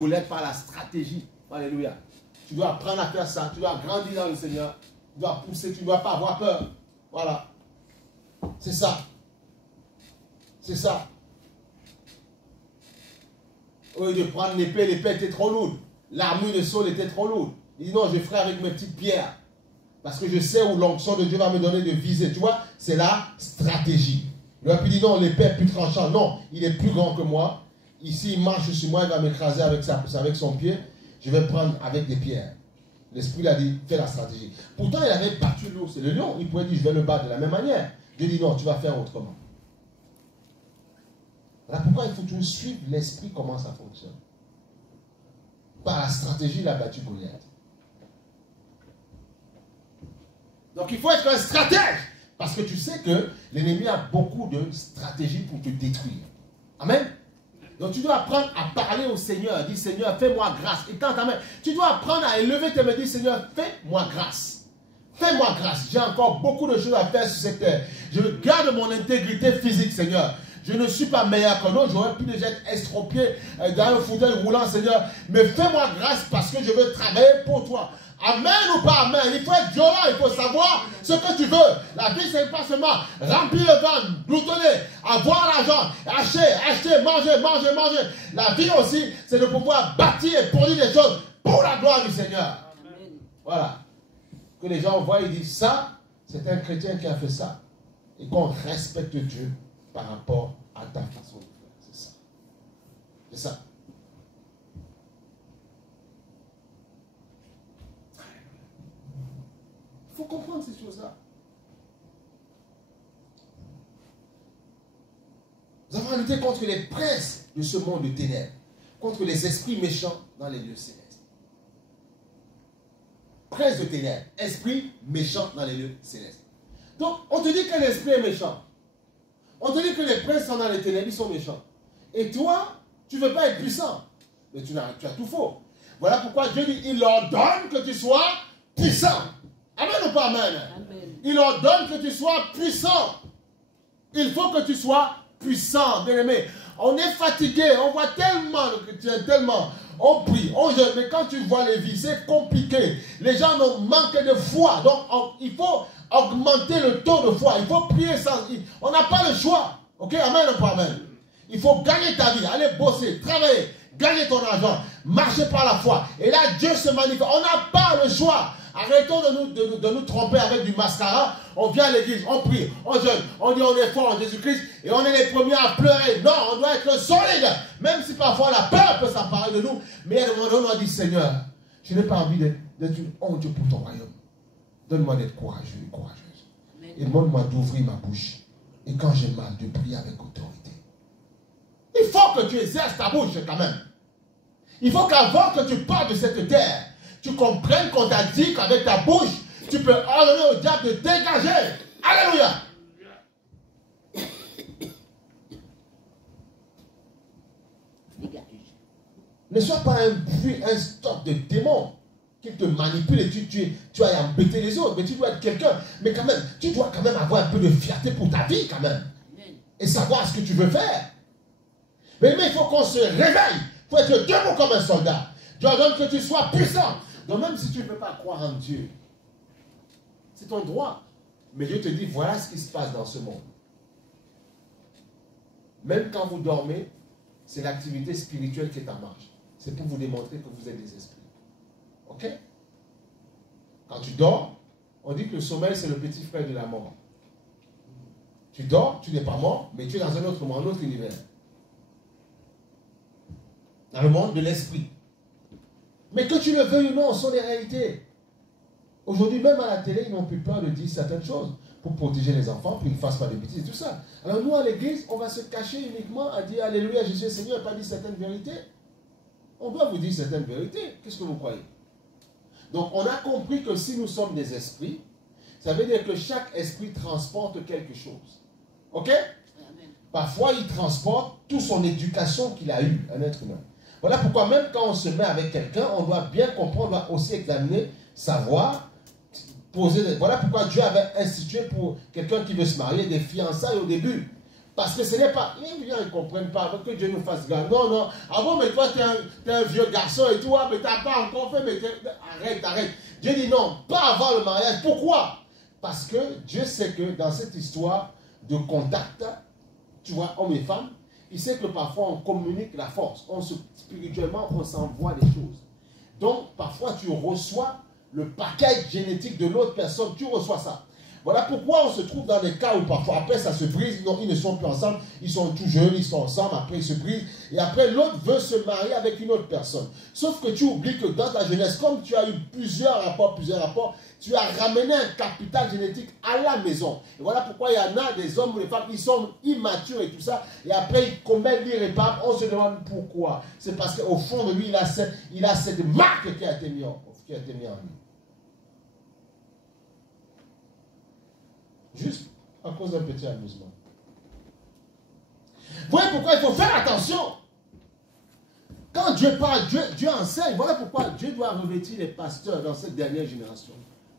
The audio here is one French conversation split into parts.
Goliath par la stratégie. Alléluia. Tu dois apprendre à faire ça. Tu dois grandir dans le Seigneur. Tu dois pousser. Tu ne dois pas avoir peur. Voilà. C'est ça. C'est ça. Au lieu de prendre l'épée était trop lourde. L'armure de Saul était trop lourde. Il dit non, je ferai avec mes petites pierres. Parce que je sais où l'onction de Dieu va me donner de viser. Tu vois, c'est la stratégie. Il a pu dire non, l'épée est plus tranchante. Non, il est plus grand que moi. Ici, il marche sur moi, il va m'écraser avec son pied. Je vais prendre avec des pierres. L'Esprit lui a dit, fais la stratégie. Pourtant, il avait battu l'ours et le lion. Il pouvait dire, je vais le battre de la même manière. Dieu dit non, tu vas faire autrement. Voilà pourquoi il faut toujours suivre l'Esprit, comment ça fonctionne. Par la stratégie, il a battu Goliath. Donc il faut être un stratège. Parce que tu sais que l'ennemi a beaucoup de stratégies pour te détruire. Amen. Donc tu dois apprendre à parler au Seigneur. Dis Seigneur, fais-moi grâce. Et tends ta main. Tu dois apprendre à élever tes mains. Dis Seigneur, fais-moi grâce. Fais-moi grâce. J'ai encore beaucoup de choses à faire sur cette terre. Je garde mon intégrité physique, Seigneur. Je ne suis pas meilleur que l'autre. J'aurais pu déjà être estropié dans un fauteuil roulant, Seigneur. Mais fais-moi grâce parce que je veux travailler pour toi. Amen ou pas amen. Il faut être violent, il faut savoir ce que tu veux. La vie, c'est pas seulement remplir le ventre, gloutonner, avoir l'argent, acheter, manger. La vie aussi, c'est de pouvoir bâtir et produire des choses pour la gloire du Seigneur. Amen. Voilà. Que les gens voient et disent ça, c'est un chrétien qui a fait ça. Et qu'on respecte Dieu par rapport à ta façon de faire. C'est ça. C'est ça. Il faut comprendre ces choses-là. Nous avons lutté contre les princes de ce monde de ténèbres, contre les esprits méchants dans les lieux célestes. Prince de ténèbres, esprit méchant dans les lieux célestes. Donc, on te dit que l'esprit est méchant. On te dit que les princes sont dans les ténèbres, ils sont méchants. Et toi, tu ne veux pas être puissant. Mais tu as tout faux. Voilà pourquoi Dieu dit, il ordonne que tu sois puissant. Amen ou pas amen? Amen. Il ordonne que tu sois puissant. Il faut que tu sois puissant, bien aimé. On est fatigué, on voit tellement, on prie, on jeûne, mais quand tu vois les vies, c'est compliqué. Les gens manquent de foi. Donc, il faut augmenter le taux de foi. Il faut prier sans... On n'a pas le choix. Ok, amen ou pas amen? Il faut gagner ta vie, aller bosser, travailler, gagner ton argent, marcher par la foi. Et là, Dieu se manifeste. On n'a pas le choix. Arrêtons de nous tromper avec du mascara. On vient à l'église, on prie, on jeûne, on dit on est fort en Jésus-Christ et on est les premiers à pleurer. Non, on doit être solide. Même si parfois la peur peut s'emparer de nous. Mais à un moment donné, on a dit Seigneur, je n'ai pas envie d'être une honte pour ton royaume. Donne-moi d'être courageux et courageuse. Et demande-moi d'ouvrir ma bouche. Et quand j'ai mal, de prier avec autorité. Il faut que tu exerces ta bouche quand même. Il faut qu'avant que tu partes de cette terre, tu comprennes qu'on t'a dit qu'avec ta bouche, tu peux ordonner au diable de dégager. Alléluia. Ne sois pas un stock de démons qui te manipule et tu vas embêter les autres. Mais tu dois être quelqu'un. Mais quand même, tu dois quand même avoir un peu de fierté pour ta vie quand même. Et savoir ce que tu veux faire. Mais il faut qu'on se réveille. Il faut être debout comme un soldat. Dieu ordonne que tu sois puissant. Donc même si tu ne peux pas croire en Dieu, c'est ton droit. Mais Dieu te dit, voilà ce qui se passe dans ce monde. Même quand vous dormez, c'est l'activité spirituelle qui est en marche. C'est pour vous démontrer que vous êtes des esprits. Ok? Quand tu dors, on dit que le sommeil, c'est le petit frère de la mort. Tu dors, tu n'es pas mort, mais tu es dans un autre monde, un autre univers. Dans le monde de l'esprit. Mais que tu le veuilles ou non, ce sont des réalités. Aujourd'hui, même à la télé, ils n'ont plus peur de dire certaines choses pour protéger les enfants, pour qu'ils ne fassent pas de bêtises et tout ça. Alors nous, à l'église, on va se cacher uniquement à dire Alléluia, Jésus est Seigneur, et pas dire certaines vérités. On doit vous dire certaines vérités. Qu'est-ce que vous croyez? Donc, on a compris que si nous sommes des esprits, ça veut dire que chaque esprit transporte quelque chose. Ok? Amen. Parfois, il transporte toute son éducation qu'il a eue, un être humain. Voilà pourquoi même quand on se met avec quelqu'un, on doit bien comprendre, on doit aussi examiner, savoir, poser... Voilà pourquoi Dieu avait institué pour quelqu'un qui veut se marier des fiançailles au début. Parce que ce n'est pas, ils ne comprennent pas, que Dieu nous fasse grâce. Non, non. Ah bon, mais toi, tu es un vieux garçon et tout, mais tu n'as pas encore fait, mais arrête. Dieu dit non, pas avant le mariage. Pourquoi? Parce que Dieu sait que dans cette histoire de contact, tu vois, hommes et femmes, il sait que parfois on communique la force. Spirituellement, on s'envoie des choses. Donc, parfois, tu reçois le paquet génétique de l'autre personne, tu reçois ça. Voilà pourquoi on se trouve dans des cas où parfois, après ça se brise, non, ils ne sont plus ensemble, ils sont tout jeunes, ils sont ensemble, après ils se brisent, et après l'autre veut se marier avec une autre personne. Sauf que tu oublies que dans ta jeunesse, comme tu as eu plusieurs rapports, tu as ramené un capital génétique à la maison. Et voilà pourquoi il y en a des hommes ou des femmes qui sont immatures et tout ça, et après ils commettent l'irréparable, on se demande pourquoi. C'est parce qu'au fond de lui, il a cette marque qui a été mise en lui. Juste à cause d'un petit amusement. Vous voyez pourquoi il faut faire attention. Quand Dieu parle, Dieu enseigne. Voilà pourquoi Dieu doit revêtir les pasteurs dans cette dernière génération.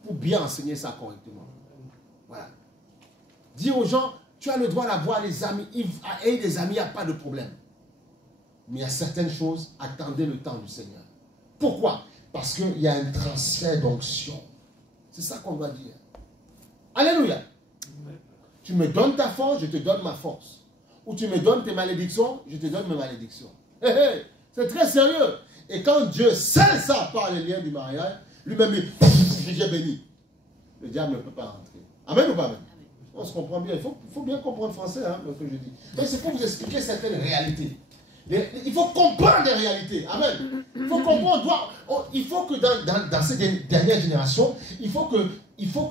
Pour bien enseigner ça correctement. Voilà. Dire aux gens, tu as le droit d'avoir des amis. Et des amis, il n'y a pas de problème. Mais il y a certaines choses, attendez le temps du Seigneur. Pourquoi? Parce qu'il y a un transfert d'onction. C'est ça qu'on doit dire. Alléluia. Tu me donnes ta force, je te donne ma force. Ou tu me donnes tes malédictions, je te donne mes malédictions. C'est très sérieux. Et quand Dieu scelle ça par les liens du mariage, lui-même, j'ai béni. Le diable ne peut pas rentrer. Amen ou pas amen? On se comprend bien. Il faut bien comprendre français, hein, ce que je dis. Et c'est pour vous expliquer certaines réalités. Il faut comprendre les réalités. Amen. Il faut comprendre. Il faut que dans cette dernière génération, il faut que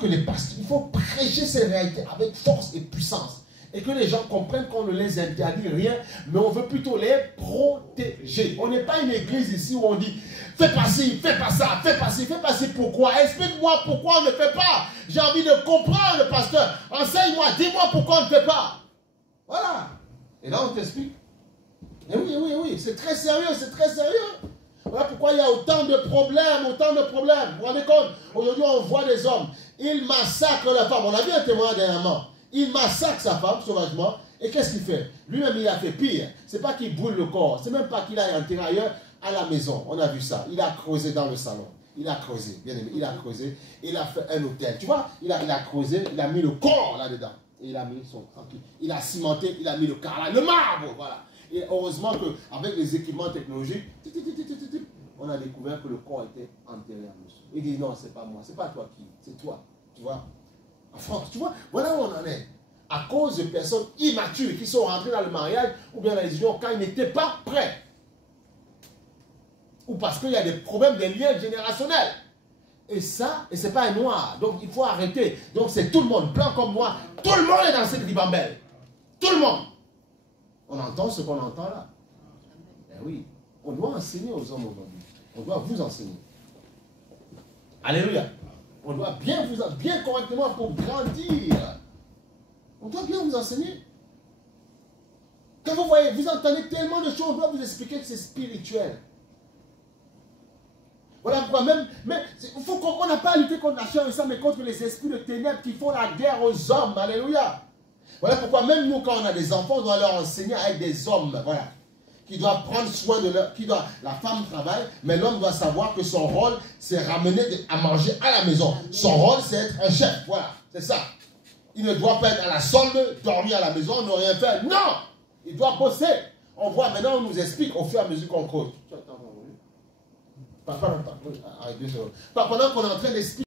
les pasteurs, il faut prêcher ces réalités avec force et puissance. Et que les gens comprennent qu'on ne les interdit rien, mais on veut plutôt les protéger. On n'est pas une église ici où on dit fais pas ci, fais pas ça, fais pas ci, fais pas ci. Pourquoi? Explique-moi pourquoi on ne fait pas. J'ai envie de comprendre, le pasteur. Enseigne-moi, dis-moi pourquoi on ne fait pas. Voilà. Et là, on t'explique. Et oui, c'est très sérieux, c'est très sérieux. Voilà pourquoi il y a autant de problèmes. Vous vous rendez compte? Aujourd'hui, on voit des hommes, ils massacrent la femme. On a vu un témoin dernièrement. Il massacre sa femme sauvagement. Et qu'est-ce qu'il fait? Lui-même, il a fait pire. C'est pas qu'il brûle le corps. C'est même pas qu'il a enterré ailleurs à la maison. On a vu ça. Il a creusé dans le salon. Il a creusé, bien aimé. Il a creusé. Il a fait un hôtel. Tu vois, il a creusé. Il a mis le corps là-dedans. Et il a mis son tranquille. Il a cimenté. Il a mis le carrelage, le marbre. Voilà. Et heureusement qu'avec les équipements technologiques, on a découvert que le corps était enterré en dessous. Il dit non, c'est pas moi. C'est pas toi qui. C'est toi. Tu vois. En France, tu vois, voilà où on en est. À cause de personnes immatures qui sont rentrées dans le mariage ou bien dans les unions quand ils n'étaient pas prêts. Ou parce qu'il y a des problèmes, des liens générationnels. Et ça, et c'est pas un noir. Donc il faut arrêter. Donc c'est tout le monde, blanc comme moi. Tout le monde est dans cette ribambelle. Tout le monde. On entend ce qu'on entend là. Ben oui, on doit enseigner aux hommes aujourd'hui. On doit vous enseigner. Alléluia. On doit bien correctement pour grandir. On doit bien vous enseigner. Quand vous voyez, vous entendez tellement de choses, on doit vous expliquer que c'est spirituel. Voilà pourquoi il faut qu'on n'a pas à lutter contre la chair et ça, mais contre les esprits de ténèbres qui font la guerre aux hommes. Alléluia. Voilà pourquoi même nous, quand on a des enfants, on doit leur enseigner avec des hommes. Voilà. Qui doivent prendre soin de leur... La femme travaille, mais l'homme doit savoir que son rôle, c'est ramener à manger à la maison. Son rôle, c'est être un chef. Voilà, c'est ça. Il ne doit pas être à la solde, dormir à la maison, ne rien faire. Non! Il doit bosser. On voit, maintenant, on nous explique au fur et à mesure qu'on creuse. Pendant qu'on est en train d'expliquer